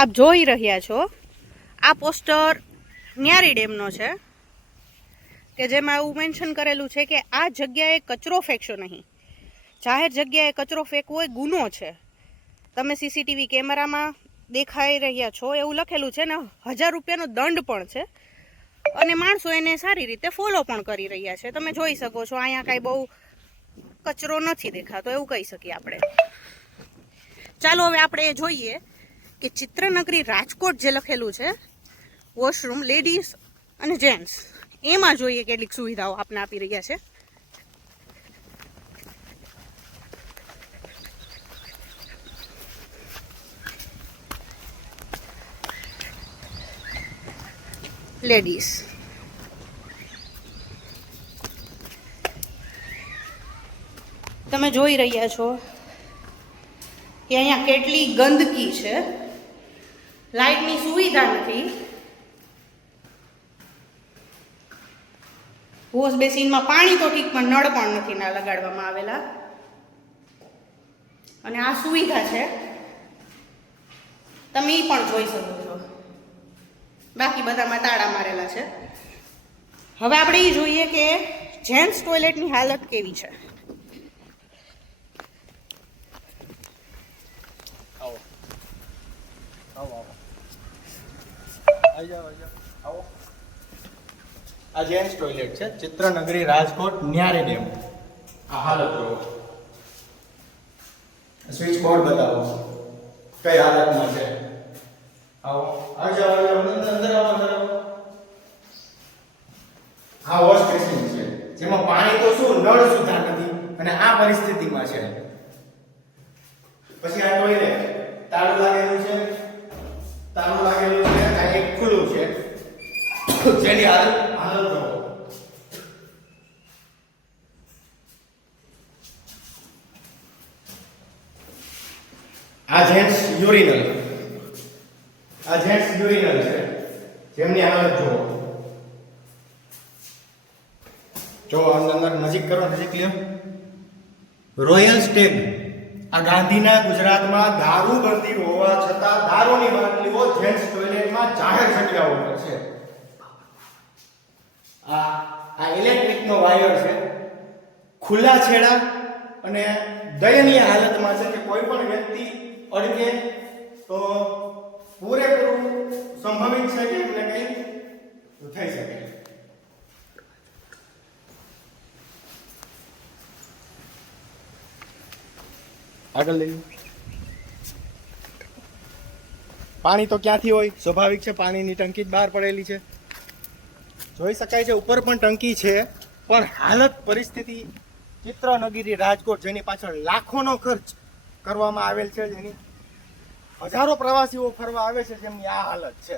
આપ જોઈ રહ્યા છો આ પોસ્ટર ન્યારી ડેમનો છે કે જેમાં એવું મેન્શન કરેલું છે કે આ જગ્યાએ કચરો ફેંકશો નહીં. જાહેર જગ્યાએ કચરો ફેંકવો એ ગુનો છે. તમે સીસીટીવી કેમેરામાં દેખાઈ રહ્યા છો એવું લખેલું છે ને 1000 રૂપિયાનો દંડ પણ છે અને માણસો એને સારી રીતે ફોલો પણ કરી રહ્યા છે. તમે જોઈ શકો છો અહીંયા કાંઈ બહુ કચરો નથી દેખાતો એવું કહી શકીએ આપણે. ચાલો હવે આપણે જોઈએ કે ચિત્રનગરી રાજકોટ જે લખેલું છે વોશરૂમ લેડીઝ અને જેન્ટ્સ એમાં જોઈએ કેટલીક સુવિધાઓ આપને આપી રહ્યા છે. લેડીઝ તમે જોઈ રહ્યા છો કે અહીંયા કેટલી ગંદકી છે. લાઇટની સુવિધા નથી. વોશ બેસિનમાં પાણી તો ઠીક પણ નળ પણ નથી ના લગાડવામાં આવેલા. અને આ સુવિધા છે તમે એ પણ જોઈ શકો છો. બાકી બધામાં તાળા મારેલા છે. હવે આપણે એ જોઈએ કે જેન્ટ્સ ટોયલેટની હાલત કેવી છે. આ જેન્ટ્સ ટોયલેટ છે ચિત્રનગરી રાજકોટ ન્યારી ડેમ. આ હાલત જો સ્વિચ બોર્ડ બતાવો કઈ હાલતમાં છે. આવો આવી જાઓ અંદર આવો અંદર આવો. આ વોશ બેસિન છે જેમાં પાણી તો શું નળ સુધા નથી અને આ પરિસ્થિતિમાં છે. પછી આ ટોયલેટ તાળું લાગેલું છે. તાળું લાગેલું છે આ એક ખુલ્લું છે જેની હાલત જો. આ જેન્ટ્સ યુરિનલ. આ જેન્ટ્સ યુરિનલ છે જેમની હાલત જુઓ. જો અંદર નજીક કરો નજીક લ્યો. Royal Stag. આ ગાંધીના ગુજરાતમાં દારૂ બંધી હોવા છતાં દારૂની બાટલીઓ જેન્ટ્સ ટોયલેટમાં જાહેર જગ્યાઓ પર છે. આ ઇલેક્ટ્રિકનો વાયર છે. ખુલ્લા છેડા અને દયનીય હાલતમાં છે કે કોઈ પણ વ્યક્તિ અડકે તો પૂરેપૂરું સંભવિત છે કે એમને કંઈ થઈ શકે. આગળ લઈ પાણી તો ક્યાંથી હોય સ્વાભાવિક છે. પાણીની ટંકી જ બહાર પડેલી છે જોઈ શકાય છે. ઉપર પણ ટંકી છે પણ હાલત પરિસ્થિતિ ચિત્રનગરી રાજકોટ જેની પાછળ લાખોનો ખર્ચ કરવામાં આવેલ છે જેની હજારો પ્રવાસીઓ ફરવા આવે છે જેમની આ હાલત છે.